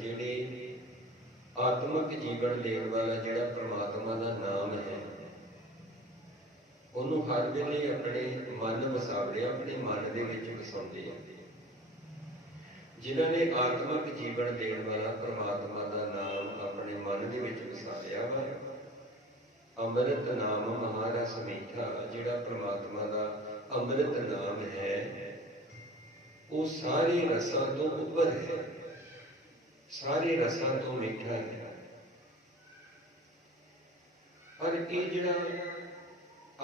ਜਿਹੜੇ आत्मक जीवन देने वाला जिहड़ा परमात्मा का नाम है, ਉਹਨੂੰ हर वेले अपने मन वसावड़े अपने मन के विच वसाउंदे हैं। जिन्होंने आत्मक जीवन देने वाला परमात्मा का नाम अपने मन के विच वसा लिया वा, अमृत नाम महारस मीठा, जिहड़ा परमात्मा का अमृत नाम है, वो सारे रसां तो उपर है, सारे रसां तो मीठा है। पर ये जिहड़ा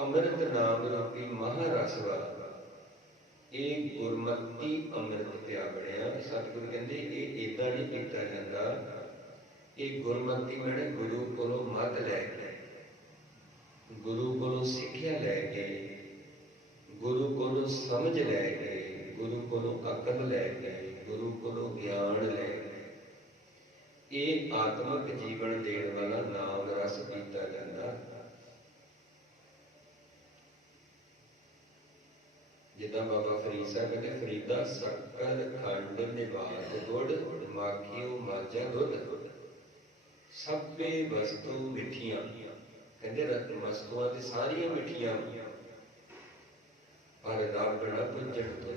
अमृत नाम रूपी महारस वा, ये गुरमती अमृत पिया बनिया। सतगुरु कहते ये इदां नहीं पीता जाता, ये गुरमती मैंने गुरु कोलों मत लैके, गुरु कोलों सिक्ख्या लैके, गुरु कोलों समझ लैके, गुरु कोलों अकल लैके, गुरु कोलों ज्ञान लैके ये आत्मक जीवन देने वाला नाम रस पीता जाता। जिदा बाबा फरीद साहब कहते, फरीदा शक्कर खंड निवात गुड़, माखियो माजा दुध, सभे वस्तु मिठियां। कहते वस्तुआं ते सारियां मिठियां, पर रब ना पुजण तो।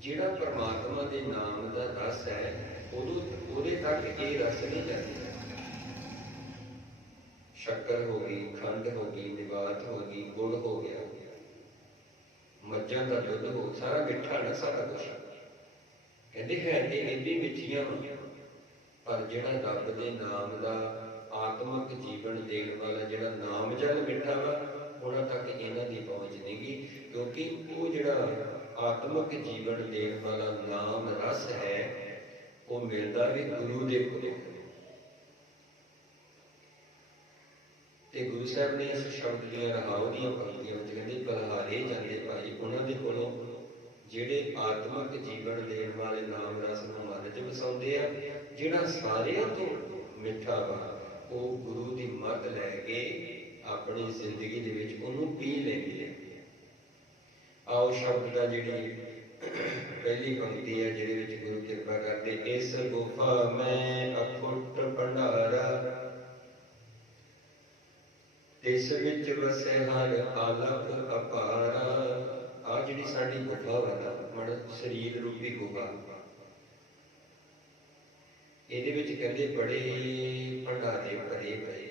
जिहड़ा परमात्मा के नाम का रस है, उदे तक ये रस नहीं जाती। शक्कर हो गई, खंड हो गई, निवात हो गई, गुड़ हो गया, मज्जां का दुध हो, सारा मिठा ना सारा कुछ। कहते हैं कि इन्नी मिठियां, पर जिहड़ा रब के नाम का आत्मक जीवन देने वाला जिहड़ा नाम जल मिठा वा, उन्हां तक इन्हां दी पहुँच नहीं गी। क्योंकि वो जिहड़ा आत्मक जीवन देने वाला नाम रस है, वो मिलता भी गुरु दे कोलों। ते गुरु साहब ने इस शब्द दी रहाओ दी पंक्तियां विच कहंदे, बलहारे जांदे भाई उन्हां दे कोलों जिहड़े आत्मक जीवन देने वाले नाम रस नूं मन च वसाउंदे आ, जिहड़ा सारियां तो मिठा वा, वो गुरु दी मत लैके अपनी जिंदगी दे विच उहनूं पी लैंदे आ। आओ शब्द का जिहड़ी पहली पंक्ति है, जिहदे विच गुरु कृपा करते, इस गुफा में अखुट भंडारा, तिस विच वसै हर आलख अपारा। आ जिहड़ी साडी गुफा वा ना, मन शरीर रूपी गुफा, इहदे विच कहंदे बड़े भंडारे भरे पए।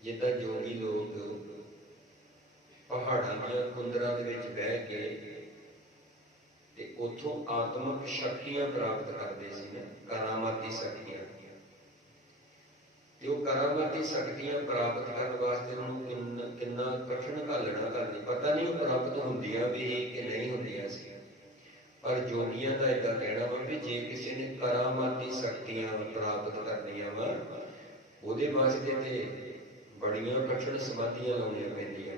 जिद्दां जोगी लोग पहाड़ां ਦੀਆਂ कुंदरां ਦੇ ਵਿੱਚ ਬਹਿ ਕੇ ਤੇ ਉੱਥੋਂ आत्मक शक्तियां प्राप्त करते ਸੀ ना, करामाती शक्तियां। ते वो करामाती शक्तियां प्राप्त करने वास्ते उन्होंने कितना कठिन घालना करनी, पता नहीं वो प्राप्त होंदियां भी कि नहीं होंदियां सी। पर जोगियां का इदा कहना वा भी जे किसी ने करामाती शक्तियां प्राप्त करनियां वा, ਉਹਦੇ वास्ते ते बड़ियां कठिन समाधियां लाउणियां पैंदियां,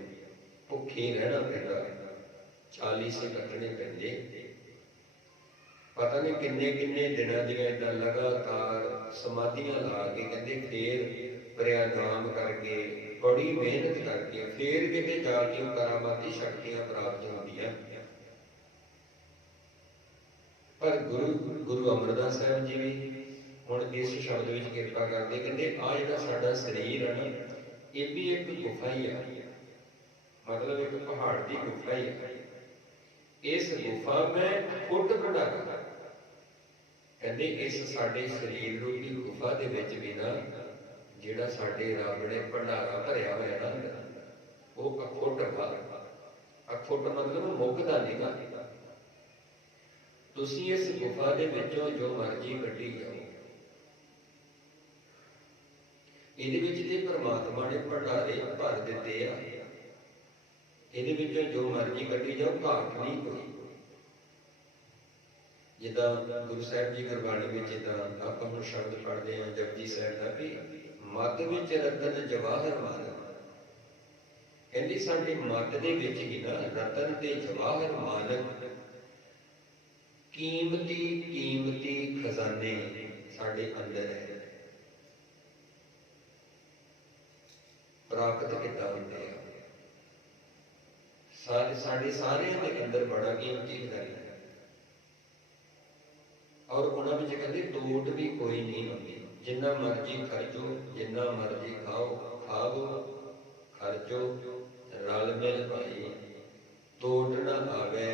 भुखे रहना पैंदा, 40 कटने पैंदे, पता नहीं किन्ने किन्ने दिनां दी इदां लगातार समाधियां ला के कहंदे फिर प्रयाणाम करके बड़ी मेहनत करके फिर किते जाके करामाती शक्तियां प्राप्त होंदियां। पर गुरु अमरदास साहब जी भी हुण इस शब्द विच किरपा करदे, कहंदे आ जिहड़ा साडा शरीर है ना, ये भी एक गुफा ही है, मतलब एक पहाड़ की गुफा ही है। इस गुफा में खुद भंडारा, कहते इस साडे शरीर रूपी गुफा दे विच भी ना, जिहड़ा साडे रब ने भंडारा भरिया होया ना, वो अखुट वा। अखुट मतलब मुकदा नहीं गा। तुसीं इस गुफा दे विचों जो मर्जी कड्ढी जाओ, इहदे विच ते परमात्मा ने भंडारे भर दिते आ, इहदे विचों जो मर्जी कड्ढी जाओ, घाट नहीं कोई। जिद्दां गुरु साहब जी गुरबाणी विच इदां आपां हुण शब्द पढ़दे हां जपजी साहिब दा भी, मत विच रतन जवाहर मानक। कहंदी साडी मत दे विच ही ना रतन ते जवाहर मानक, कीमती कीमती खजाने साडे अंदर है। प्राप्त किता होंदे आ, सारे सारे दे अंदर बड़ा कीमती खजाना है। 'ਚ ਕਹਿੰਦੇ ਤੋੜ ਵੀ ਕੋਈ ਨਹੀਂ ਹੁੰਦੀ। ਜਿੰਨਾ ਮਰਜ਼ੀ ਖਰਚੋ, ਜਿੰਨਾ ਮਰਜ਼ੀ ਖਾਵੋ ਖਰਚੋ, ਰਲ ਮਿਲ ਭਾਈ, ਤੋੜ ਨਾ ਆਵੇ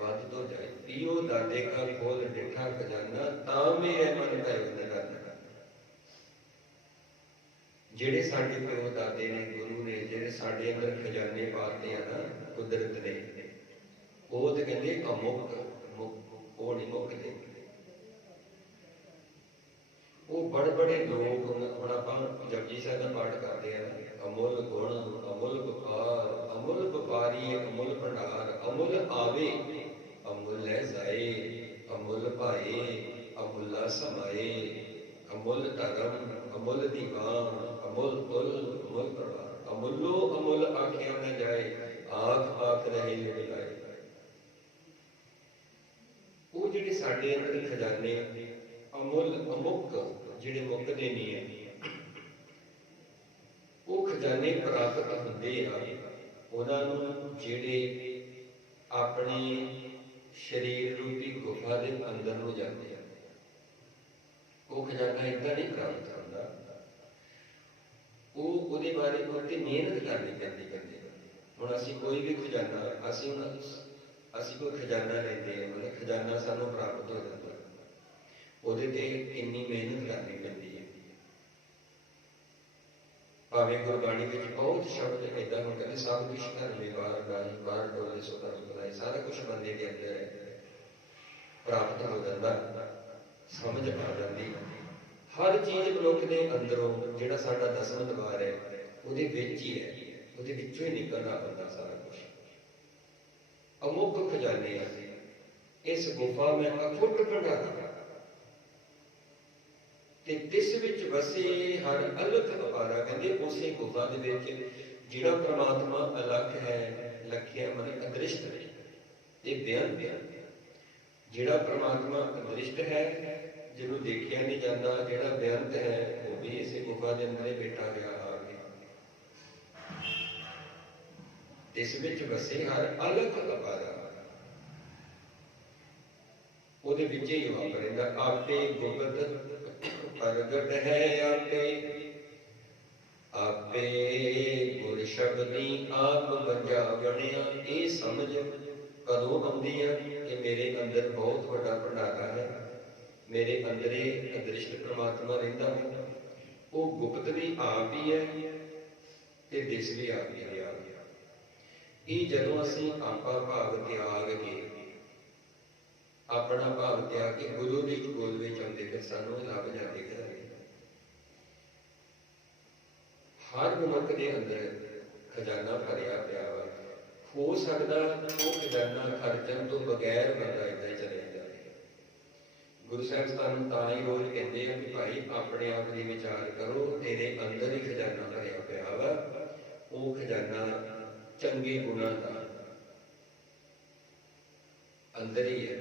ਵੱਧ ਤੋਂ ਜਾਏ। ਪੀਓ ਦਾਦੇ ਕਾ ਖੋਲ ਡਿਠਾ ਖਜ਼ਾਨਾ, ਤਾਂ ਮੇਰੇ ਮਨ ਭਇਓ ਨਿਰਾਲਾ। ਜਿਹੜੇ ਸਾਡੇ ਪਿਓ ਦਾਦੇ ਨੇ, ਗੁਰੂ ਨੇ, ਜਿਹੜੇ ਸਾਡੇ ਅੰਦਰ ਖਜ਼ਾਨੇ ਪਾਤੇ ਆ ਨਾ ਕੁਦਰਤ ਨੇ, ਉਹ ਤੇ ਕਹਿੰਦੇ ਅਮੁੱਕ, ਉਹ ਨਹੀਂ ਮੁੱਕਦੇ। ਉਹ ਬੜੇ ਲੋਕ, ਹੁਣ ਆਪਾਂ ਜਪਜੀ ਸਾਹਿਬ ਦਾ ਪਾਠ ਕਰਦੇ ਆ, ਅਮੁੱਲ ਗੁਣ, ਅਮੁੱਲ ਵਪਾਰ, ਅਮੁੱਲ ਵਪਾਰੀ, ਅਮੁੱਲ ਭੰਡਾਰ, ਅਮੁੱਲ ਆਵੇ, ਅਮੁੱਲ ਲੈ ਜਾਏ, ਅਮੁੱਲ ਭਾਏ, ਅਮੁੱਲਾ ਸਮਾਏ, ਅਮੁੱਲ ਧਰਮ, ਅਮੁੱਲ ਦੀਵਾਨ, ਅਮੁੱਲ ਕੁਲ, ਅਮੁੱਲ ਪਰਿਵਾਰ, ਅਮੁੱਲੋ ਅਮੁੱਲ ਆਖਿਆ ਨਾ ਜਾਏ, ਆਖ ਆਖ ਰਹੇ ਮਿਲਾਏ। ਉਹ ਜਿਹੜੇ ਸਾਡੇ ਅੰਦਰ ਖਜ਼ਾਨੇ ਅਮੁੱਲ ਅਮੁੱਕ, ਜਿਹੜੇ ਮੁੱਕਦੇ ਨਹੀਂ ਹੈ, ਉਹ ਖਜ਼ਾਨੇ ਪ੍ਰਾਪਤ ਹੁੰਦੇ ਆ ਉਹਨਾਂ ਨੂੰ ਜਿਹੜੇ ਆਪਣੇ ਸਰੀਰ ਰੂਪੀ ਗੁਫਾ ਦੇ ਅੰਦਰ ਨੂੰ ਜਾਂਦੇ ਆ। ਉਹ ਖਜ਼ਾਨਾ ਏਦਾਂ ਨਹੀਂ ਪ੍ਰਾਪਤ ਹੁੰਦਾ, ਉਹਦੇ ਬਾਰੇ ਬਹੁਤ ਮਿਹਨਤ ਕਰਨੀ ਪੈਂਦੀ ਕਹਿੰਦੇ। ਹੁਣ ਅਸੀਂ ਕੋਈ ਵੀ ਖਜ਼ਾਨਾ, ਅਸੀਂ ਕੋਈ ਖਜ਼ਾਨਾ ਲੈਂਦੇ ਹਾਂ, ਮਤਲਬ ਖਜ਼ਾਨਾ ਸਾਨੂੰ ਪ੍ਰਾਪਤ ਹੋ ਜਾਂਦਾ, ਉਹਦੇ ਤੇ ਇੰਨੀ ਮਿਹਨਤ ਕਰਨੀ ਪੈਂਦੀ ਹੈ। ਭਾਵੇਂ ਗੁਰਬਾਣੀ ਵਿੱਚ ਬਹੁਤ ਸ਼ਬਦ ਏਦਾਂ ਹੁੰਦੇ ਨੇ, ਸਭ ਕੁਛ ਧਰਮੇ ਬਾਹਰ ਗਾਈ, ਬਾਹਰ ਡੋਲੇ ਸੋ ਧਰਮ ਬੁਲਾਈ, ਸਾਰਾ ਕੁਛ ਬੰਦੇ ਦੇ ਅੰਦਰ ਪ੍ਰਾਪਤ ਹੋ ਜਾਂਦਾ, ਸਮਝ ਆ ਜਾਂਦੀ। ਹਰ ਚੀਜ਼ ਮਨੁੱਖ ਦੇ ਅੰਦਰੋਂ, ਜਿਹੜਾ ਸਾਡਾ ਦਸਮ ਦਵਾਰ ਹੈ, ਉਹਦੇ ਵਿੱਚ ਹੀ ਹੈ, ਉਹਦੇ ਵਿੱਚੋਂ ਹੀ ਨਿਕਲਦਾ ਬੰਦਾ ਸਾਰਾ ਕੁਛ। ਅਮੁੱਕ ਖਜ਼ਾਨੇ ਆ, ਇਸ ਗੁਫਾ ਮੈਂ ਅਖੁੱਟ ਭੰਡਾਰਾ, ਤੇ ਤਿਸ ਵਿੱਚ ਵਸੇ ਹਰ ਅਲਖ ਅਪਾਰਾ। ਕਹਿੰਦੇ ਉਸੇ ਗੁਫਾ ਦੇ ਵਿੱਚ ਜਿਹੜਾ ਪ੍ਰਮਾਤਮਾ ਅਲੱਖ ਹੈ, ਲਖਿਆ ਮਨ ਅਦ੍ਰਿਸ਼ਟ ਹੈ, ਇਹ ਬਿਆਨ, ਜਿਹੜਾ ਪ੍ਰਮਾਤਮਾ ਅਦ੍ਰਿਸ਼ਟ ਹੈ, ਜਿਹਨੂੰ ਦੇਖਿਆ ਨਹੀਂ ਜਾਂਦਾ, ਜਿਹੜਾ ਬੇਅੰਤ ਹੈ, ਉਹ ਵੀ ਇਸੇ ਗੁਫਾ ਦੇ ਅੰਦਰ ਬੈਠਾ ਗਿਆ ਆ ਕੇ। ਇਸ ਵਿੱਚ ਵਸੇ ਹਰ ਅਲਖ ਅਪਾਰਾ, ਉਹਦੇ ਵਿੱਚ ਹੀ ਵਾਪਰੇਗਾ। ਆਪੇ ਗੁਪਤ ਪ੍ਰਗਟ ਹੈ, ਆਪੇ ਗੁਰ ਸ਼ਬਦੀ ਆਪ ਬੰਜਾ ਬਣਿਆ। ਇਹ ਸਮਝ ਕਦੋਂ ਆਉਂਦੀ ਹੈ ਕਿ ਮੇਰੇ ਅੰਦਰ ਬਹੁਤ ਵੱਡਾ ਭੰਡਾਰਾ ਹੈ, ਮੇਰੇ ਅੰਦਰ ਇਹ ਅਦ੍ਰਿਸ਼ਟ ਪ੍ਰਮਾਤਮਾ ਰਹਿੰਦਾ ਹੈ। ਉਹ ਗੁਪਤ ਵੀ ਆਪ ਹੀ ਹੈ ਤੇ ਦਿਸ ਵੀ ਆਪ ਹੀ ਹੈ। ਇਹ ਜਦੋਂ ਅਸੀਂ ਆਪਾ ਭਾਵ ਤਿਆਗ ਕੇ, ਆਪਣਾ ਭਾਵ ਤਿਆਗ ਕੇ ਗੁਰੂ ਦੀ ਗੋਦ ਵਿੱਚ ਆਉਂਦੇ, ਫਿਰ ਸਾਨੂੰ ਲੱਭ ਜਾਂਦੇ ਘਰ। ਹਰ ਮਨੁੱਖ ਦੇ ਅੰਦਰ ਖਜ਼ਾਨਾ ਭਰਿਆ ਪਿਆ ਵਾ। ਹੋ ਸਕਦਾ ਉਹ ਖਜ਼ਾਨਾ ਖਰਚਣ ਤੋਂ ਬਗੈਰ ਬੰਦਾ ਏਦਾਂ ਹੀ ਚਲੇ ਜਾਵੇ। ਗੁਰੂ ਸਾਹਿਬ ਸਾਨੂੰ ਤਾਂ ਹੀ ਰੋਜ਼ ਕਹਿੰਦੇ ਆ ਕਿ ਭਾਈ ਆਪਣੇ ਆਪ ਦੀ ਵਿਚਾਰ ਕਰੋ, ਤੇਰੇ ਅੰਦਰ ਹੀ ਖਜ਼ਾਨਾ ਭਰਿਆ ਪਿਆ ਵਾ। ਉਹ ਖਜ਼ਾਨਾ ਚੰਗੇ ਗੁਣਾਂ ਦਾ ਅੰਦਰ ਹੀ ਹੈ।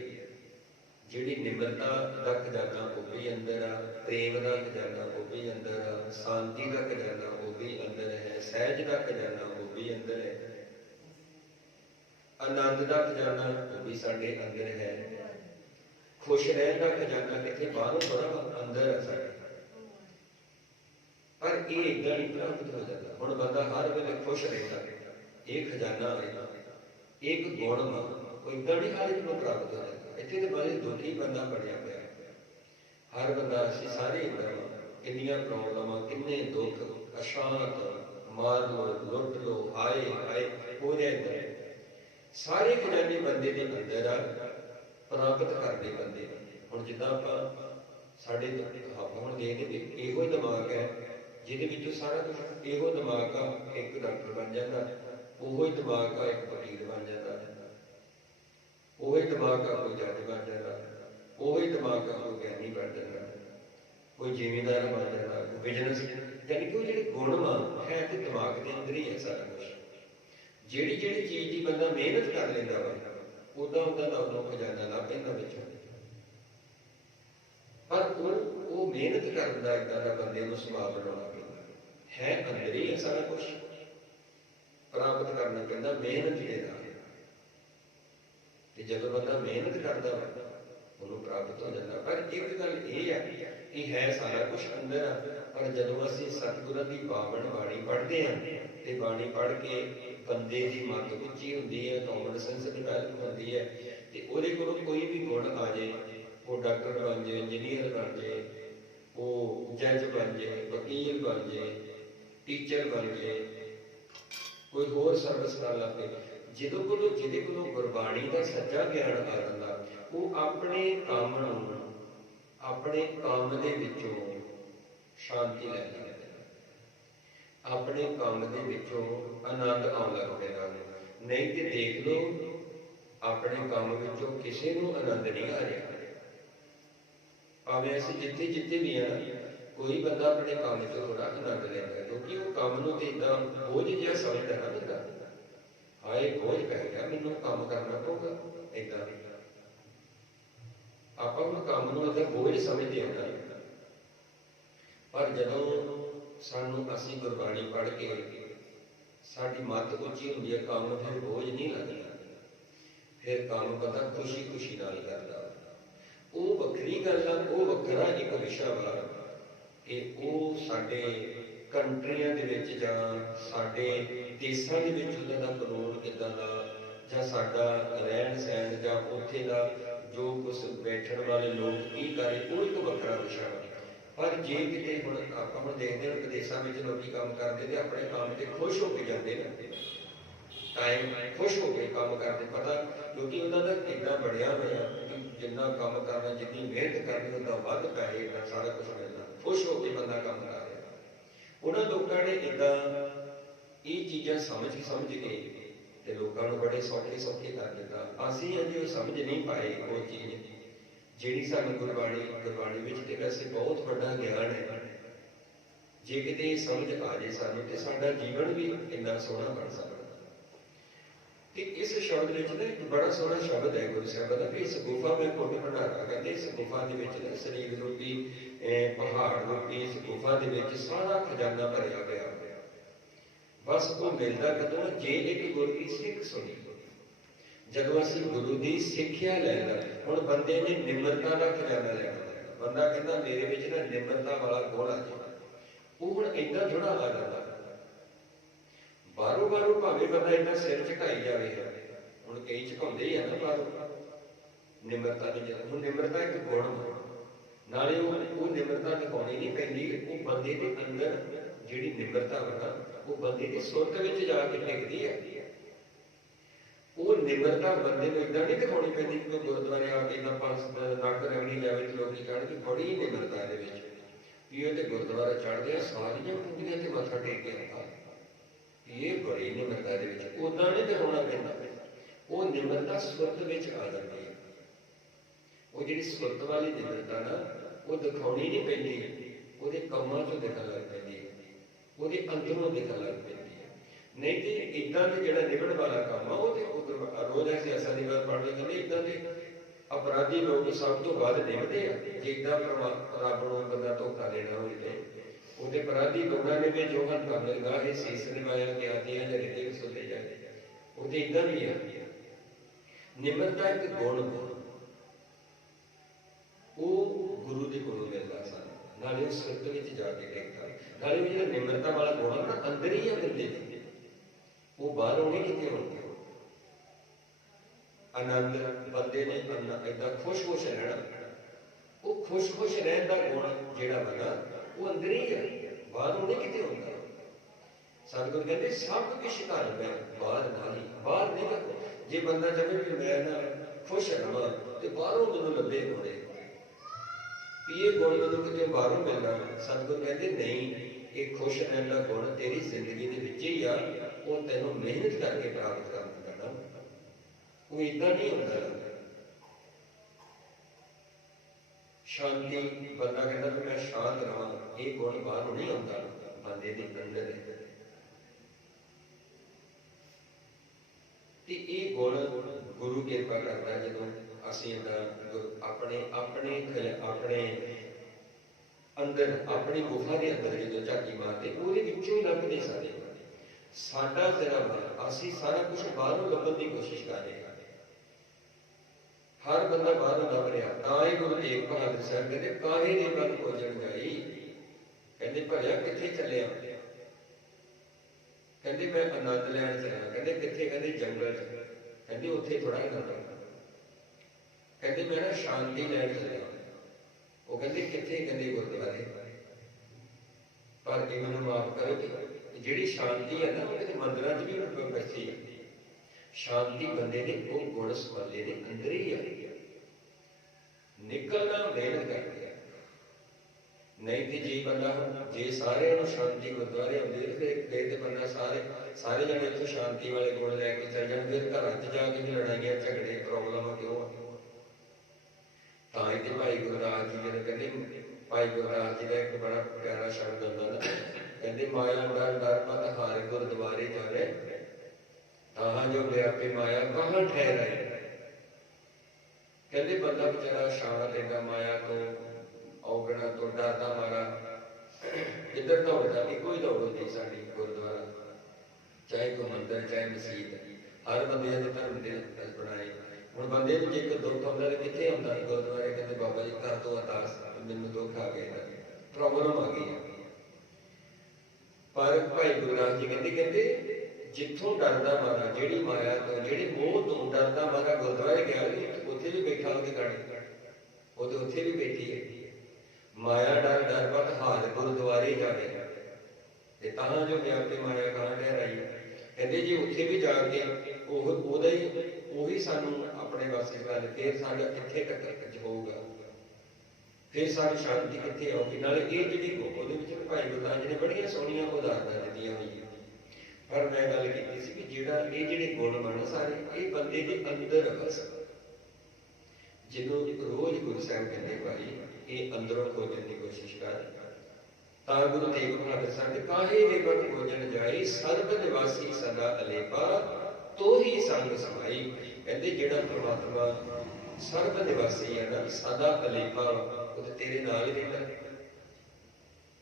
ਜਿਹੜੀ ਨਿਮਰਤਾ ਦਾ ਖਜ਼ਾਨਾ ਉਹ ਵੀ ਅੰਦਰ ਆ, ਪ੍ਰੇਮ ਦਾ ਖਜ਼ਾਨਾ ਉਹ ਵੀ ਅੰਦਰ ਆ, ਸ਼ਾਂਤੀ ਦਾ ਖਜ਼ਾਨਾ ਉਹ ਵੀ ਅੰਦਰ ਹੈ, ਸਹਿਜ ਦਾ ਖਜ਼ਾਨਾ ਉਹ ਵੀ ਅੰਦਰ ਹੈ, ਆਨੰਦ ਦਾ ਖਜ਼ਾਨਾ ਉਹ ਵੀ ਸਾਡੇ ਅੰਦਰ ਹੈ, ਖੁਸ਼ ਰਹਿਣ ਦਾ ਖਜ਼ਾਨਾ ਕਿਤੇ ਬਾਹਰੋਂ ਥੋੜਾ ਅੰਦਰ ਹੈ ਸਾਡੇ। ਪਰ ਇਹ ਏਦਾਂ ਨਹੀਂ ਪ੍ਰਾਪਤ ਹੋ ਜਾਂਦਾ। ਹੁਣ ਬੰਦਾ ਹਰ ਵੇਲੇ ਖੁਸ਼ ਰਹਿੰਦਾ, ਇਹ ਖਜ਼ਾਨਾ ਰਹਿੰਦਾ, ਇੱਕ ਗੁਣ ਵਾ, ਕੋਈ ਏਦਾਂ ਨਹੀਂ ਹਰ ਇੱਕ ਨੂੰ ਪ੍ਰਾਪਤ ਹੋ ਜਾਂਦਾ। ਇੱਥੇ ਤਾਂ ਬੜੇ ਦੁਖੀ ਬੰਦਾ ਬਣਿਆ ਪਿਆ, ਹਰ ਬੰਦਾ, ਅਸੀਂ ਸਾਰੇ ਇੰਦਰ ਵਾ, ਕਿੰਨੀਆਂ ਪ੍ਰੋਬਲਮਾਂ, ਕਿੰਨੇ ਦੁੱਖ, ਅਸ਼ਾਂਤ, ਮਾਰ ਲੋ, ਲੁੱਟ ਲੋ, ਹਾਏ ਹਾਏ ਹੋ ਰਿਹਾ ਇੰਦਰ। ਸਾਰੇ ਖਜ਼ਾਨੇ ਬੰਦੇ ਦੇ ਅੰਦਰ ਆ, ਪ੍ਰਾਪਤ ਕਰਦੇ ਬੰਦੇ। ਹੁਣ ਜਿੱਦਾਂ ਆਪਾਂ ਸਾਡੇ ਹੁਣ ਦੇਖਦੇ ਵੀ ਇਹੋ ਹੀ ਦਿਮਾਗ ਹੈ ਜਿਹਦੇ ਵਿੱਚੋਂ ਸਾਰਾ ਕੁਝ, ਇਹੋ ਦਿਮਾਗ ਆ ਇੱਕ ਡਾਕਟਰ ਬਣ ਜਾਂਦਾ, ਉਹੋ ਹੀ ਦਿਮਾਗ ਆ ਇੱਕ ਵਕੀਲ ਬਣ ਜਾਂਦਾ, ਉਹੀ ਦਿਮਾਗ ਆ ਕੋਈ ਜੱਜ ਬਣ ਜਾਂਦਾ, ਉਹੀ ਦਿਮਾਗ ਆ ਕੋਈ ਗਿਆਨੀ ਬਣ ਜਾਂਦਾ, ਕੋਈ ਜ਼ਿਮੀਂਦਾਰ ਬਣ ਜਾਂਦਾ, ਕੋਈ ਬਿਜ਼ਨਸ। ਯਾਨੀ ਕਿ ਉਹ ਜਿਹੜੇ ਗੁਣ ਹੈ ਤੇ ਦਿਮਾਗ ਦੇ ਅੰਦਰ ਹੀ ਹੈ ਸਾਰਾ ਕੁਛ। ਜਿਹੜੀ ਜਿਹੜੀ ਚੀਜ਼ ਦੀ ਬੰਦਾ ਮਿਹਨਤ ਕਰ ਲੈਂਦਾ ਵਾ, ਉਦਾਂ ਉਦਾਂ ਦਾ ਉਹਨੂੰ ਖਜ਼ਾਨਾ ਲੱਭ ਪੈਂਦਾ ਵਿੱਚੋਂ। ਪਰ ਉਹ ਮਿਹਨਤ ਕਰਨ ਦਾ ਏਦਾਂ ਦਾ ਬੰਦੇ ਨੂੰ ਸੁਭਾਅ ਬਣਾਉਣਾ ਪੈਂਦਾ ਹੈ, ਅੰਦਰ ਹੀ ਹੈ ਸਾਰਾ ਕੁਛ। ਪ੍ਰਾਪਤ ਕਰਨਾ ਪੈਂਦਾ ਮਿਹਨਤ ਦੇ ਨਾਲ। ਤੇ ਜਦੋਂ ਬੰਦਾ ਮਿਹਨਤ ਕਰਦਾ ਵਾ ਉਹਨੂੰ ਪ੍ਰਾਪਤ ਹੋ ਜਾਂਦਾ। ਪਰ ਇੱਕ ਗੱਲ ਇਹ ਹੈ ਕਿ ਹੈ ਸਾਰਾ ਕੁਝ ਅੰਦਰ ਆ, ਪਰ ਜਦੋਂ ਅਸੀਂ ਸਤਿਗੁਰਾਂ ਦੀ ਪਾਵਨ ਬਾਣੀ ਪੜ੍ਹਦੇ ਹਾਂ ਤੇ ਬਾਣੀ ਪੜ੍ਹ ਕੇ ਬੰਦੇ ਦੀ ਮੱਤ ਉੱਚੀ ਹੁੰਦੀ ਹੈ, ਕਾਮਨ ਸੈਂਸ ਡਿਵੈਲਪ ਹੁੰਦੀ ਹੈ, ਤੇ ਉਹਦੇ ਕੋਲੋਂ ਕੋਈ ਵੀ ਗੁਣ ਆ ਜਾਏ, ਉਹ ਡਾਕਟਰ ਬਣ ਜਾਏ, ਇੰਜੀਨੀਅਰ ਬਣ ਜਾਏ, ਉਹ ਜੱਜ ਬਣ ਜਾਏ, ਵਕੀਲ ਬਣ ਜਾਏ, ਟੀਚਰ ਬਣ ਜਾਏ, ਕੋਈ ਹੋਰ ਸਰਵਿਸ ਕਰ ਲੱਗੇ, ਜਿਹਦੇ ਕੋਲੋਂ ਗੁਰਬਾਣੀ ਦਾ ਸੱਚਾ ਗਿਆਨ ਆ ਜਾਂਦਾ, ਉਹ ਆਪਣੇ ਕੰਮ ਨੂੰ, ਆਪਣੇ ਕੰਮ ਦੇ ਵਿੱਚੋਂ ਸ਼ਾਂਤੀ ਲੈ ਲੈਂਦਾ, ਆਪਣੇ ਕੰਮ ਦੇ ਵਿੱਚੋਂ ਆਨੰਦ ਆਉਣ ਲੱਗ ਪੈਂਦਾ। ਨਹੀਂ ਤੇ ਦੇਖ ਲਓ, ਆਪਣੇ ਕੰਮ ਵਿੱਚੋਂ ਕਿਸੇ ਨੂੰ ਆਨੰਦ ਨਹੀਂ ਆ ਰਿਹਾ। ਭਾਵੇਂ ਅਸੀਂ ਜਿੱਥੇ ਜਿੱਥੇ ਵੀ ਆ, ਕੋਈ ਬੰਦਾ ਆਪਣੇ ਕੰਮ ਚੋਂ ਥੋੜਾ ਆਨੰਦ ਲੈਂਦਾ, ਕਿਉਂਕਿ ਉਹ ਕੰਮ ਨੂੰ ਤੇ ਏਦਾਂ ਬੋਝ ਜਿਹਾ ਸਮਝਦਾ ਨਾ ਬੰਦਾ, ਹਾਏ ਬੋਝ ਪੈ ਗਿਆ, ਮੈਨੂੰ ਕੰਮ ਕਰਨਾ ਪਊਗਾ। ਏਦਾਂ ਆਪਾਂ ਉਹ ਕੰਮ ਨੂੰ ਏਦਾਂ ਬੋਝ ਸਮਝਦੇ ਹਾਂ। ਪਰ ਜਦੋਂ ਅਸੀਂ ਗੁਰਬਾਣੀ ਪੜ੍ਹ ਕੇ ਸਾਡੀ ਮੱਤ ਉੱਚੀ ਹੁੰਦੀ ਹੈ, ਕੰਮ ਫਿਰ ਬੋਝ ਨਹੀਂ ਲੱਗਦਾ, ਫਿਰ ਕੰਮ ਬੰਦਾ ਖੁਸ਼ੀ ਖੁਸ਼ੀ ਨਾਲ ਕਰਦਾ। ਉਹ ਵੱਖਰੀ ਗੱਲ ਆ, ਉਹ ਵੱਖਰਾ ਇੱਕ ਵਿਸ਼ਾ ਵਾ ਕਿ ਉਹ ਸਾਡੇ ਕੰਟਰੀਆਂ ਦੇ ਵਿੱਚ ਜਾਂ ਸਾਡੇ ਦੇਸ਼ਾਂ ਦੇ ਵਿੱਚ ਉਹਨਾਂ ਦਾ ਕਾਨੂੰਨ ਕਿੱਦਾਂ ਦਾ, ਜਾਂ ਸਾਡਾ ਰਹਿਣ ਸਹਿਣ, ਜਾਂ ਉੱਥੇ ਦਾ ਜੋ ਕੁਛ ਬੈਠਣ ਵਾਲੇ ਲੋਕ ਕੀ ਕਰੇ, ਉਹ ਇੱਕ ਵੱਖਰਾ ਵਿਸ਼ਾ ਵਾ। ਪਰ ਜੇ ਕਿਤੇ ਹੁਣ ਆਪਾਂ ਹੁਣ ਦੇਖਦੇ ਹਾਂ ਵਿਦੇਸ਼ਾਂ ਵਿੱਚ ਲੋਕੀ ਕੰਮ ਕਰਦੇ ਤੇ ਆਪਣੇ ਕੰਮ ਤੇ ਖੁਸ਼ ਹੋ ਕੇ ਜਾਂਦੇ ਨੇ, ਟਾਈਮ ਖੁਸ਼ ਹੋ ਕੇ ਕੰਮ ਕਰਦੇ, ਪਤਾ ਕਿਉਂਕਿ ਉਹਨਾਂ ਦਾ ਇੱਦਾਂ ਬਣਿਆ ਹੋਇਆ ਕਿ ਜਿੰਨਾ ਕੰਮ ਕਰਨਾ, ਜਿੰਨੀ ਮਿਹਨਤ ਕਰਨੀ, ਉਹਦਾ ਵੱਧ ਪੈਸੇ, ਇੱਦਾਂ ਸਾਰਾ ਕੁਛ ਮਿਲਦਾ, ਖੁਸ਼ ਹੋ ਕੇ ਬੰਦਾ ਕੰਮ ਕਰ ਰਿਹਾ। ਉਹਨਾਂ ਲੋਕਾਂ ਨੇ ਇੱਦਾਂ ਇਹ ਚੀਜ਼ਾਂ ਸਮਝ ਕੇ ਤੇ ਲੋਕਾਂ ਨੂੰ ਬੜੇ ਸੌਖੇ ਕਰ ਦਿੱਤਾ। ਅਸੀਂ ਅਜੇ ਉਹ ਸਮਝ ਨਹੀਂ ਪਾਏ ਉਹ ਚੀਜ਼ ਜਿਹੜੀ ਸਾਨੂੰ ਗੁਰਬਾਣੀ ਵਿੱਚ ਤੇ ਵੈਸੇ ਬਹੁਤ ਵੱਡਾ ਗਿਆਨ ਹੈ। ਜੇ ਕਿਤੇ ਸਮਝ ਆ ਜੇ ਸਾਨੂੰ, ਤੇ ਸਾਡਾ ਜੀਵਨ ਵੀ ਇੰਨਾ ਸੋਹਣਾ ਬਣ ਸਕਦਾ। ਤੇ ਇਸ ਸ਼ਬਦ ਵਿੱਚ ਨਾ ਇੱਕ ਬੜਾ ਸੋਹਣਾ ਸ਼ਬਦ ਹੈ ਗੁਰੂ ਸਾਹਿਬਾਂ ਦਾ, ਕਿ ਇਸ ਗੁਫਾ ਮੈਂ ਕੋਟ ਭੰਡਾਰਾ, ਕਹਿੰਦੇ ਇਸ ਗੁਫਾ ਦੇ ਵਿੱਚ ਨਾ ਸਰੀਰ ਰੂਪੀ ਪਹਾੜ ਰੂਪੀ ਇਸ ਗੁਫਾ ਦੇ ਵਿੱਚ ਸਾਰਾ ਖਜ਼ਾਨਾ ਭਰਿਆ ਗਿਆ। ਬਸ ਉਹ ਮਿਲਦਾ ਕਦੋਂ, ਜੇ ਇੱਕ ਗੁਰੂ ਦੀ ਸਿੱਖ ਸੁਣੀ, ਜਦੋਂ ਅਸੀਂ ਗੁਰੂ ਦੀ ਸਿੱਖਿਆ ਲੈਣਾ। ਹੁਣ ਬੰਦੇ ਨੇ ਨਿਮਰਤਾ ਦਾ ਖਜ਼ਾਨਾ ਲੈਣਾ, ਬੰਦਾ ਕਹਿੰਦਾ ਮੇਰੇ ਵਿੱਚ ਨਾ ਨਿਮਰਤਾ ਵਾਲਾ ਗੁਣ ਆ ਜਾਏ, ਉਹ ਹੁਣ ਏਦਾਂ ਥੋੜਾ ਆ ਜਾਂਦਾ। ਬਾਹਰੋਂ ਭਾਵੇਂ ਬੰਦਾ ਏਦਾਂ ਸਿਰ ਝੁਕਾਈ ਜਾਵੇ, ਹੁਣ ਕਈ ਝੁਕਾਉਂਦੇ ਹੀ ਆ ਨਾ ਬਾਹਰੋਂ, ਨਿਮਰਤਾ ਦੀ ਜਗ੍ਹਾ। ਹੁਣ ਨਿਮਰਤਾ ਇੱਕ ਗੁਣ, ਨਾਲੇ ਉਹ ਨਿਮਰਤਾ ਦਿਖਾਉਣੀ ਨਹੀਂ ਪੈਂਦੀ, ਉਹ ਬੰਦੇ ਦੇ ਅੰਦਰ ਜਿਹੜੀ ਨਿਮਰਤਾ ਵਾ ਨਾ, ਉਹ ਬੰਦੇ ਦੀ ਸੁਰਤ ਵਿੱਚ ਜਾ ਕੇ ਟਿਕਦੀ ਹੈ। ਉਹ ਨਿਮਰਤਾ ਬੰਦੇ ਨੂੰ ਏਦਾਂ ਨਹੀਂ ਦਿਖਾਉਣੀ ਪੈਂਦੀ ਕਿ ਗੁਰਦੁਆਰੇ ਆ ਕੇ ਇੰਨਾ ਨੱਕ ਰਗੜੀ ਜਾਵੇ ਤੇ ਲੋਕੀ ਕਹਿਣਗੇ ਬੜੀ ਨਿਮਰਤਾ ਇਹਦੇ ਵਿੱਚ, ਵੀ ਇਹ ਤੇ ਗੁਰਦੁਆਰਾ ਚੜ੍ਹਦੇ ਆ ਸਾਰੀਆਂ ਕੁੜੀਆਂ ਤੇ ਮੱਥਾ ਟੇਕ ਕੇ ਆਉਂਦਾ, ਇਹ ਬੜੀ ਨਿਮਰਤਾ ਦੇ ਵਿੱਚ। ਉਦਾਂ ਨਹੀਂ ਦਿਖਾਉਣਾ ਪੈਂਦਾ, ਉਹ ਨਿਮਰਤਾ ਸੁਰਤ ਵਿੱਚ ਆ ਜਾਂਦੀ ਹੈ। ਉਹ ਜਿਹੜੀ ਸੁਰਤ ਵਾਲੀ ਨਿਮਰਤਾ ਨਾ, ਉਹ ਦਿਖਾਉਣੀ ਨਹੀਂ ਪੈਂਦੀ, ਉਹਦੇ ਕੰਮਾਂ ਚੋਂ ਦਿਖਣ ਲੱਗ ਪੈਂਦੀ ਹੈ, ਉਹਦੇ ਅੰਦਰੋਂ ਦਿਖਣ ਲੱਗ ਪੈਂਦੀ ਹੈ। ਨਹੀਂ ਤੇ ਇੱਦਾਂ ਦੇ ਜਿਹੜਾ ਨਿਭਣ ਵਾਲਾ ਕੰਮ ਆ, ਉਹ ਤੇ ਰੋਜ਼ ਐਸੇ ਐਸਾ ਦੀ ਗੱਲ ਪੜ੍ਹਨੀ, ਕਹਿੰਦੇ ਇੱਦਾਂ ਦੇ ਅਪਰਾਧੀ ਲੋਕ ਸਭ ਤੋਂ ਵੱਧ ਨਿਭਦੇ ਆ। ਜੇ ਇੱਦਾਂ ਰੱਬ ਨੂੰ ਬੰਦਾ ਧੋਖਾ ਦੇਣਾ ਹੋਵੇ ਤੇ ਉਹਦੇ ਅਪਰਾਧੀ ਲੋਕਾਂ ਨੇ ਵੀ ਜੋ ਹਨ ਕੰਮ ਲਗਾ ਹੈ ਸੀਸ ਨਿਵਾਇਆ ਕਿ ਆਦਿਆਂ ਦੇ ਰਿਤੇ ਸੁਲੇ ਜਾਂਦੇ, ਉਹਦੇ ਇੱਦਾਂ ਵੀ ਆ। ਨਿਮਰਤਾ ਇੱਕ ਗੁਣ, ਉਹ ਗੁਰੂ ਦੇ ਕੋਲੋਂ ਮਿਲਦਾ ਸਾਨੂੰ, ਨਾਲੇ ਉਹ ਸਿਰਤ ਵਿੱਚ ਜਾ ਕੇ ਟਿਕਦਾ, ਨਾਲੇ ਉਹ ਜਿਹੜਾ ਨਿਮਰਤਾ ਵਾਲਾ ਗੁਣ ਹੈ ਨਾ, ਅੰਦਰ ਹੀ ਆ ਬੰਦੇ ਦੇ, ਉਹ ਬਾਹਰੋਂ ਨਹੀਂ ਕਿਤੇ ਹੋਣਗੇ। ਆਨੰਦ ਬੰਦੇ ਨੇ ਏਦਾਂ ਖੁਸ਼ ਰਹਿਣਾ, ਉਹ ਖੁਸ਼ ਰਹਿਣ ਦਾ ਗੁਣ ਜਿਹੜਾ ਵਾ ਉਹ ਅੰਦਰ ਹੀ ਹੈ, ਬਾਹਰੋਂ ਨਹੀਂ ਕਿਤੇ ਹੁੰਦਾ। ਸਤਿਗੁਰੂ ਕਹਿੰਦੇ ਸਭ ਕੁਛ ਘਰ ਮੈਂ ਬਾਹਰ ਨਹੀਂ ਕਰਦਾ। ਜੇ ਬੰਦਾ ਚਾਹੇ ਕਿ ਮੈਂ ਨਾ ਖੁਸ਼ ਰਹਾਂ ਤੇ ਬਾਹਰੋਂ ਮੈਨੂੰ ਲੱਭੇ ਹੋਣੇ ਵੀ ਇਹ ਗੁਣ ਮੈਨੂੰ ਕਿਤੇ ਬਾਹਰੋਂ ਮਿਲਣਾ, ਸਤਿਗੁਰੂ ਕਹਿੰਦੇ ਨਹੀਂ, ਇਹ ਖੁਸ਼ ਰਹਿਣ ਦਾ ਗੁਣ ਤੇਰੀ ਜ਼ਿੰਦਗੀ ਦੇ ਵਿੱਚ ਹੀ ਆ, ਉਹ ਤੈਨੂੰ ਮਿਹਨਤ ਕਰਕੇ ਪ੍ਰਾਪਤ ਕਰਨਾ ਪੈਣਾ, ਉਹ ਏਦਾਂ ਨਹੀਂ ਹੁੰਦਾ। ਸ਼ਾਂਤੀ, ਬੰਦਾ ਕਹਿੰਦਾ ਵੀ ਮੈਂ ਸ਼ਾਂਤ ਰਹਾਂ, ਇਹ ਗੁਣ ਬਾਹਰੋਂ ਨਹੀਂ ਆਉਂਦਾ, ਬੰਦੇ ਦੇ ਅੰਦਰ ਹੈ। ਤੇ ਇਹ ਗੁਣ ਗੁਰੂ ਕਿਰਪਾ ਕਰਦਾ ਜਦੋਂ ਅਸੀਂ ਆਪਣੇ ਅੰਦਰ, ਆਪਣੀ ਗੁਫਾ ਦੇ ਅੰਦਰ ਜਦੋਂ ਝਾਤੀ ਮਾਰਦੇ, ਉਹਦੇ ਵਿੱਚੋਂ ਹੀ ਲੱਭਦੇ ਸਾਰੇ। ਸਾਡਾ ਜ਼ਰਾ ਅਸੀਂ ਸਾਰਾ ਕੁਛ ਬਾਹਰੋਂ ਲੱਭਣ ਦੀ ਕੋਸ਼ਿਸ਼ ਕਰ ਰਹੇ ਹਾਂ, हर बंदा बाहर लभ रहा। तां ही गुरु तेग बहादुर साहब कहते काहे ने बल खोजण जाई, कहते भलिया किथे चलिया, कहते मैं आनंद लैण चलिया, कहते किथे, कहते जंगल च, कहते उत्थे थोड़ा आनंद आना, कहते मैं ना शांति लैण चलिया, वो कहते किथे, कहते गुरुद्वारे। पर ये मैनूं माफ करो कि जिहड़ी शांति है ना वो मंदिरां च भी बैठी है। शांति बंदे ने वो गुण सवाले ने अंदर ही है, निकलना मेहनत कर दिया। नहीं तो जी बंदा जे सारे शांति गुरुद्वारे आते फिर बंदा सारे जने इतों शांति वाले गुण लैके चल जाए, फिर घर च जाके भी लड़ाइयां झगड़े प्रॉब्लम क्यों आ। तां ही भाई गुरदास जी ने कहते, भाई गुरदास जी का एक बड़ा प्यारा शब्द आंदा ना, कहते माया डर डर मत हार गुरुद्वारे जावे, ताहा जो व्यापी माया कहाँ ठहराए। कहते बंदा बेचारा शांत लेगा माया तो औगणा तो डरदा मारा इधर दौड़दा, इको ही दौड़ होती साडी गुरुद्वारा, चाहे कोई मंदिर चाहे मसीत, हर बंदे ने धर्म के बनाए। हुण बंदे नूं जे कोई दुख आउंदा ते कित्थे आउंदा गुरुद्वारे, कहते बाबा जी कर दो अरदास, मैनूं दुख आ गया, प्रॉब्लम आ गई है। पर भाई गुरदास जी कहते जिथों डरदा मारा, जिहड़ी माया तो जिहड़ी मोह तो डरदा मारा गुरुद्वारे गया, उत्थे भी बैठा होके गाड़ी वो तो उत्थे भी बैठी है। माया डर डर मत हाल गुरुद्वारे जावे, ते तां जो व्यापी माया कहाँ ठहराई। कहते जी उत्थे भी जाके ओहदा ही ਉਹੀ ਸਾਨੂੰ ਆਪਣੇ ਵਾਸਤੇ ਗੱਲ, फिर साडा कित्थे तक होगा, फिर सारी शांति कित्थे आउगी। नाले ये जिहड़ी ਉਹਦੇ ਵਿੱਚ भाई गुरदास जी ने बड़ियां सोहणियां उदाहरणां दित्तियां होईयां। पर मैं गल कीती सी कि ਜਿਹੜਾ ਇਹ ਜਿਹੜੇ ਗੁਣ ਬਣ ਸਾਰੇ ਇਹ ਬੰਦੇ ਦੇ ਅੰਦਰ ਵਸ, ਜਦੋਂ ਰੋਜ਼ ਗੁਰੂ ਸਾਹਿਬ ਕਹਿੰਦੇ ਭਾਈ ਇਹ ਅੰਦਰੋਂ ਖੋਜਣ ਦੀ ਕੋਸ਼ਿਸ਼ ਕਰ, ਤਾਂ ਗੁਰੂ ਤੇਗ ਬਹਾਦਰ ਸਾਹਿਬ ਨੇ ਕਾਹੇ ਦੇ ਬਨ ਖੋਜਣ ਜਾਈ, ਸਰਬ ਨਿਵਾਸੀ ਸਦਾ ਅਲੇਪਾ तो ही संग समाई। कहते जेड़ा परमात्मा सर्व निवासी है ना सदा अलेपा, वो तो तेरे नाल ही रहता,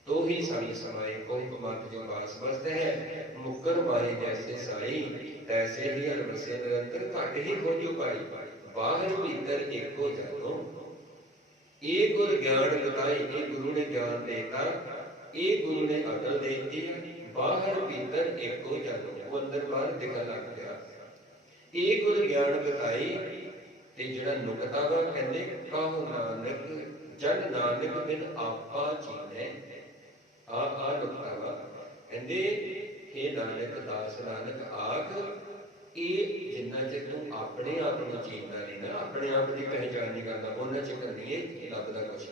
तो ही संग समाई। कोई मत जो पास बसते है मुकर माही जैसे साई, तैसे ही हर बसे निरंतर घट ही खोजो पाई। बाहर भीतर एको जानो, ये गुर ज्ञान बताई, ये गुरु ने ज्ञान देता, ये गुरु ने अकल देती। बाहर भीतर एको जानो, वो अंदर बाहर दिखन लग गया। ये गुर ज्ञान बताई ते जिहड़ा नुकता वा कहंदे काहू नानक जन नानक बिन आपा जीने, आ नुकता वा कहंदे हे नानक दास नानक आख, ये जिन्ना चਿਰ तू अपने आप ਨੂੰ ਜੀਂਦਾ नहीं ना, अपने आप की पहचान नहीं करता, ਉਹਨਾਂ ਚਿਰ नहीं लगता कुछ।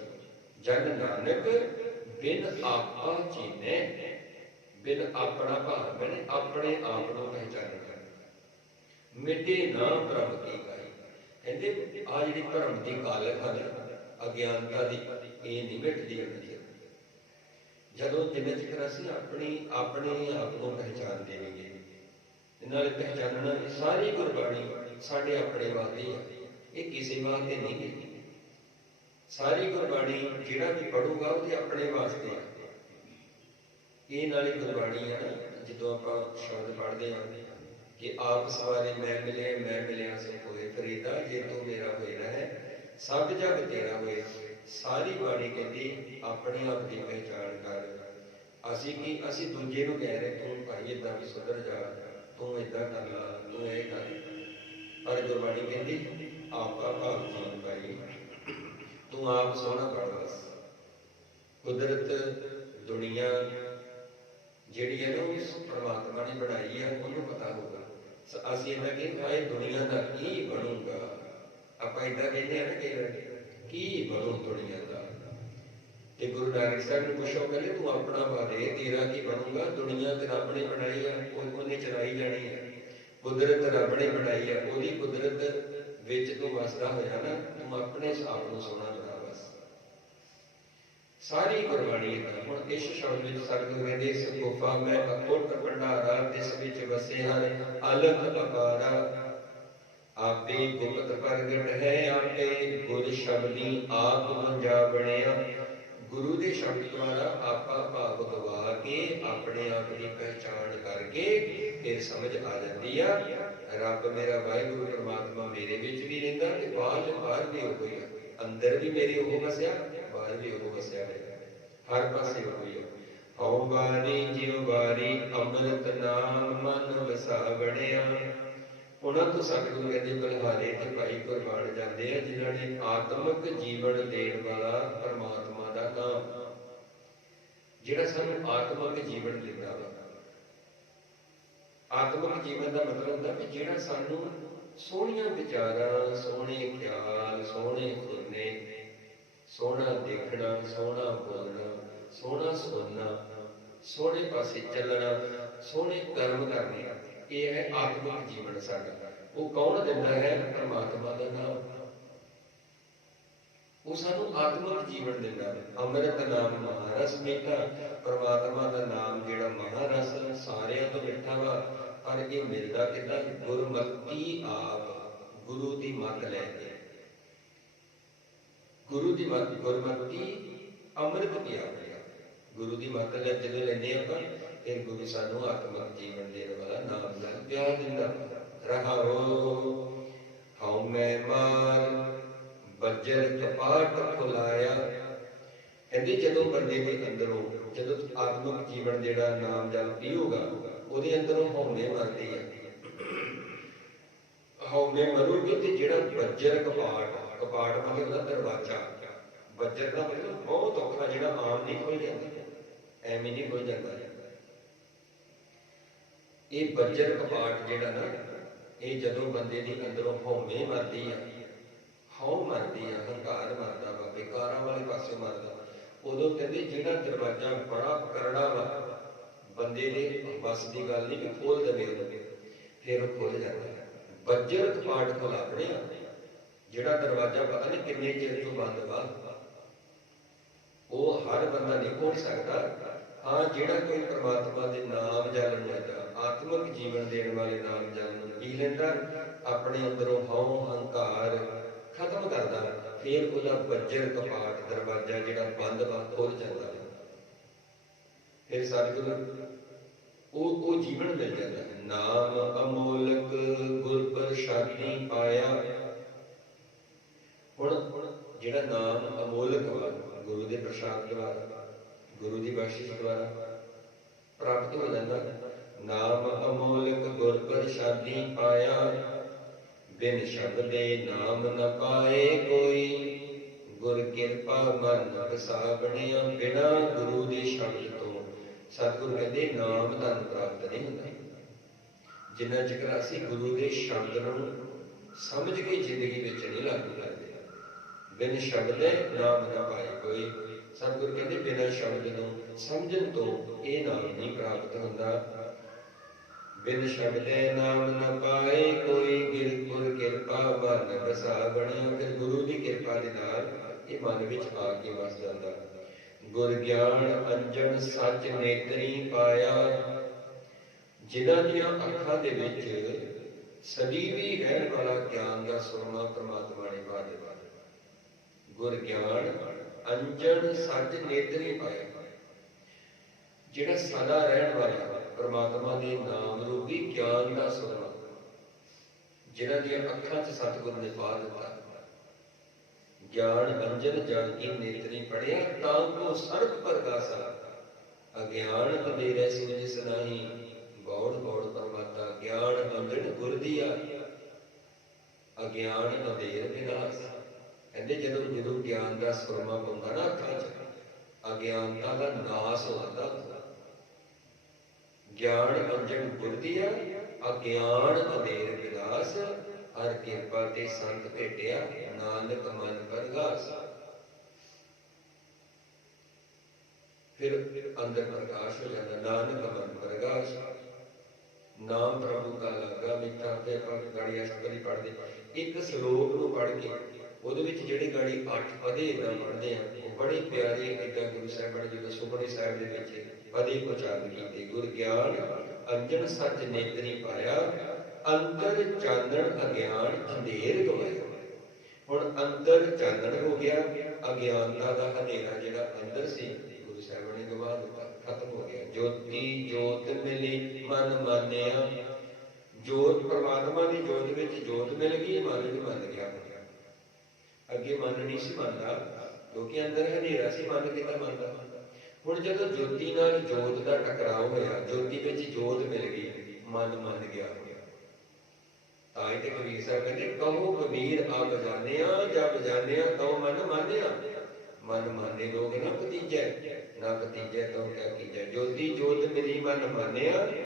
जन नानक बिन आपा जीने, बिन अपना भाव मैंने अपने आप ਨੂੰ पहचान मिटे ना भ्रम की गाई। कहते आ जिहड़ी भ्रम की कालख है ना अज्ञानता की, ये नहीं मिटदी होंदी। जदों जिन्ना चिर असीं अपने आप को पहचानते नहीं, नाले पहचानना सारी गुरबाणी साडे अपने वास्ते है, ये किसी वास्ते नहीं है। सारी गुरबाणी जिहड़ा भी पढ़ूगा वो अपने वास्ते है। ये नाले गुरबाणी है ना, जदों आपां शब्द पढ़दे हां कि आप सवारे मैं मिलिया से होए फरीदा, जे तू मेरा होया है सब जग तेरा होए। सारी बाणी कहती अपने आप की पहचान कर। असी की असी दूजे नूं कह रहे तू भाई इदां भी सुधर जा, तू इदां कर ला, तू ये कर, पर गुरबाणी कहती आपा भाव जीन भाई, तू आप सोहना पढ़ बस। कुदरत दुनिया जिहड़ी है ना उस परमात्मा ने बनाई है, उन्होंने पता होगा। ਅਸੀਂ ਇਹਨਾਂ ਕਿ ਭਾਈ ਦੁਨੀਆ ਦਾ ਕੀ ਬਣੂਗਾ, ਆਪਾਂ ਇਦਾਂ ਕਹਿੰਦੇ ਆ ਨਾ ਕਿ ਕੀ ਬਣੂ ਦੁਨੀਆ ਦਾ। ਤੇ ਗੁਰੂ ਨਾਨਕ ਸਾਹਿਬ ਨੂੰ ਪੁੱਛੋ ਕਹਿੰਦੇ ਤੂੰ ਆਪਣਾ ਬਾਰੇ ਤੇਰਾ ਕੀ ਬਣੂਗਾ। ਦੁਨੀਆ ਤੇ ਰੱਬ ਨੇ ਬਣਾਈ ਆ, ਉਹਨੇ ਚਲਾਈ ਜਾਣੀ ਹੈ। ਕੁਦਰਤ ਰੱਬ ਨੇ ਬਣਾਈ ਆ, ਉਹਦੀ ਕੁਦਰਤ ਵਿੱਚ ਤੂੰ ਵਸਦਾ ਹੋਇਆ ਨਾ, ਤੂੰ ਆਪਣੇ ਹਿਸਾਬ ਨੂੰ ਸੋਹਣਾ ਬਣਾ ਬਸ। सारी गुरबाणी है। हुण इस शब्द विच सतगुरु कहंदे इस गुफा मैं अकुट भंडारा, तिस विच वसे हर अलख अपारा। आपे गुप्त प्रगट है आपे, गुर शब्दी आप मंजा बणिया। गुरु के शब्द द्वारा आपा भाव गवा के अपने आप की पहचान करके फिर समझ आ जाती है। रब मेरा वाहिगुरु परमात्मा मेरे विच भी रहिंदा ते बाहर भी ओही है, अंदर भी मेरे ओह वसिया, बाहर भी ओह वसिया है, हर पासे ओही है। हौ बारी जिउ बारी अमृत नाम मन वसा बणिया। उन्हां तो सतगुरु कहते बलिहारे ते भाई कुरबान जाते हैं जिन्हों ने आत्मक जीवन देने वाला परमात्मा का नाम, जिहड़ा सानू आत्मक जीवन दिंदा वा। आत्मक जीवन का मतलब होता है जिहड़ा सानू सोहणियां विचारां, सोहणे ख्याल, सोहणे सुनने, सोहना देखना, सोहना बोलना, सोहना सुनना, सोहने पासे चलना, सोहने कर्म करने, ये है आत्मिक जीवन साडा। वो कौन दिंदा है? परमात्मा का नाम। वो सानू आत्मिक जीवन दिंदा है। अमृत नाम महारस मीठा, परमात्मा का नाम जिहड़ा महारस सारियां तो मिठा वा, पर ये मिलदा किदां? गुरमति आप, गुरु की मत लैके। गुरु की मत, गुरमति अमृत पिया, गुरु की मत जो लेने फिर गुरु सानू आत्मक जीवन देने वाला नाम नाल प्यार दिंदा। रहाओ हौ मैं मार बज्जर कपाट खुलाया। कहते जदों बंदे के अंदरों जदों आत्मक जीवन जिहड़ा नाम जल पीऊगा ਉਹਦੇ अंदरों हौमे मरदी है। हौमे मरूगी तो जिहड़ा बज्जर कपाट, कपाट मतलब ਉਹਦਾ दरवाजा, बज्जर का मतलब बहुत औखा जिहड़ा आम नहीं खुल जाता, ਐਵੇਂ नहीं खुल जाता। ये बज्जर कपाट जिहड़ा ना ये जदों बंदे दी अंदरों हौमे मरदी है, हौ मरदी है, हंकार मरदा वा, विकारां वाले पासे मरदा, उदों कहंदे जिहड़ा दरवाजा बड़ा करड़ा वा बंदे दे बस की गल नहीं कि खोल देवे, फिर वो खुल जाता है। बज्जर कपाट खुलापने, जिहड़ा दरवाजा पता नहीं किन्ने चिर तो बंद वा, वो हर बंदा नहीं खोल सकता। हाँ जिहड़ा कोई परमात्मा के नाम जलन लैंदा, आत्मक जीवन देने वाले नाम जलन पी लैंदा, अपने अंदरों हौ हंकार खत्म करदा, फिर उसका बज्जर कपाट दरवाजा जिहड़ा बंद वा खुल जाता है। फिर सतगुरु वो जीवन मिल जाता है। नाम अमोलक गुर प्रसादी पाया। हुण जिहड़ा नाम अमोलक वा गुरु के प्रसाद द्वारा, गुरु की बख्शिश द्वारा प्राप्त हो जाता। नाम अमोलक गुर प्रसादी पाया, बिन शब्दे नाम न पाए कोई, गुर किरपा मन वसा बणिया। बिना गुरु के शब्द तो सतगुरु कहते नाम धन प्राप्त नहीं होता। जिन्ना चिकर असीं गुरु के शब्द नूं समझ के जिंदगी में नहीं लागू करते, बिन शब्द नाम न पाए कोई। सतगुरु कहते बिना शब्द नूं समझण तो ये नाम नहीं प्राप्त होता। बिन शब्द नाम न पाए कोई, गुर किरपा मन वसा बणिया। फिर गुरु की किरपा के नाल ये मन विच आके वस जाता। गुर ज्ञान अंजन सच नेतरी पाया। जिन्हां दियां अखां दे विच सजीवी रहण वाला ज्ञान का सुरमा परमात्मा ने पा दिता। गुर ज्ञान अंजन सच नेतरी पाया। जिहड़ा सदा रहण वाला परमात्मा के नाम रूपी ज्ञान का सुरमा, जिन्हां दियां अखां च सतगुरु ने पा दिता। ज्ञान अंजन जान की नेत्री पढ़िया, तांको सर्प प्रकाशा। अज्ञान अंधेरे सूझ नाही, बौड़ बौड़ परमाता। ज्ञान अंजन गुर दिया, अज्ञान अंधेर विनाश। कहते जदों जदों ज्ञान का सुरमा पाउंदा ना अखां च, अज्ञानता का नाश हो जाता। ज्ञान अंजन गुर दिया, अज्ञान अंधेर विनाश। हर किरपा ते संत भेटिया, नानक मन प्रगास। फिर अंदर प्रकाश हो जाता, नानक मन प्रगाश। नाम प्रभु का लगा मिठा। फिर गाड़ी अष्टपदी पढ़ते, एक श्लोक को पढ़ के ਉਹਦੇ ਵਿੱਚ ਜਿਹੜੇ ਗਾੜੀ 8 ਪਦੇ ਇਦਾਂ ਪੜ੍ਹਦੇ ਆ, ਉਹ ਬੜੇ ਪਿਆਰੇ ਇਦਾਂ ਗੁਰੂ ਸਾਹਿਬਾਨ ਜੀ ਦੇ ਸੁਖਮਨੀ ਸਾਹਿਬ ਦੇ ਵਿੱਚ ਪਦੇ ਉਚਾਰਨ ਕੀਤੇ। ਗੁਰ ਗਿਆਨ ਅੰਜਨ ਸੱਚ ਨੇਤਰੀ ਪਾਇਆ, अंतर चानन अज्ञान अंधेर गवाया। हुण अंतर चानन हो गया, अज्ञानता का अंधेरा जिहड़ा अंदर सी गुरु साहिब ने गवा दिता, खत्म हो गया। ज्योति जोत मिली मन मानिया, ਜੋਤ ਪਰਮਾਤਮਾ ਦੀ ਜੋਤ ਵਿੱਚ ਜੋਤ ਮਿਲ ਗਈ, ਮਨ ਵੀ ਮੰਨ ਗਿਆ। ਅੱਗੇ ਮਨ ਨਹੀਂ ਸੀ ਮੰਨਦਾ ਕਿਉਂਕਿ ਅੰਦਰ ਹਨੇਰਾ ਸੀ, ਮਨ ਕਿੱਦਾਂ ਮੰਨਦਾ। ਹੁਣ ਜਦੋਂ ਜੋਤੀ ਨਾਲ ਜੋਤ ਦਾ ਟਕਰਾਅ ਹੋਇਆ, ਜੋਤੀ ਵਿੱਚ ਜੋਤ ਮਿਲ ਗਈ, ਮਨ ਮੰਨ ਗਿਆ। ਤਾਂ ਹੀ ਤੇ ਕਬੀਰ ਸਾਹਿਬ ਕਹਿੰਦੇ ਕਹੋ ਕਬੀਰ ਆਪ ਜਾਣਿਆ, ਜਬ ਜਾਣਿਆ ਕਹੋ ਮਨ ਮਾਨਿਆ। ਮਨ ਮਾਨੇ ਲੋਕ ਨਾ ਭਤੀਜੈ, ਨਾ ਭਤੀਜੈ ਕਹੋ ਕਿਆ ਕੀਜੈ। ਜੋਤੀ ਜੋਤ ਮਿਲੀ ਮਨ ਮਾਨਿਆ,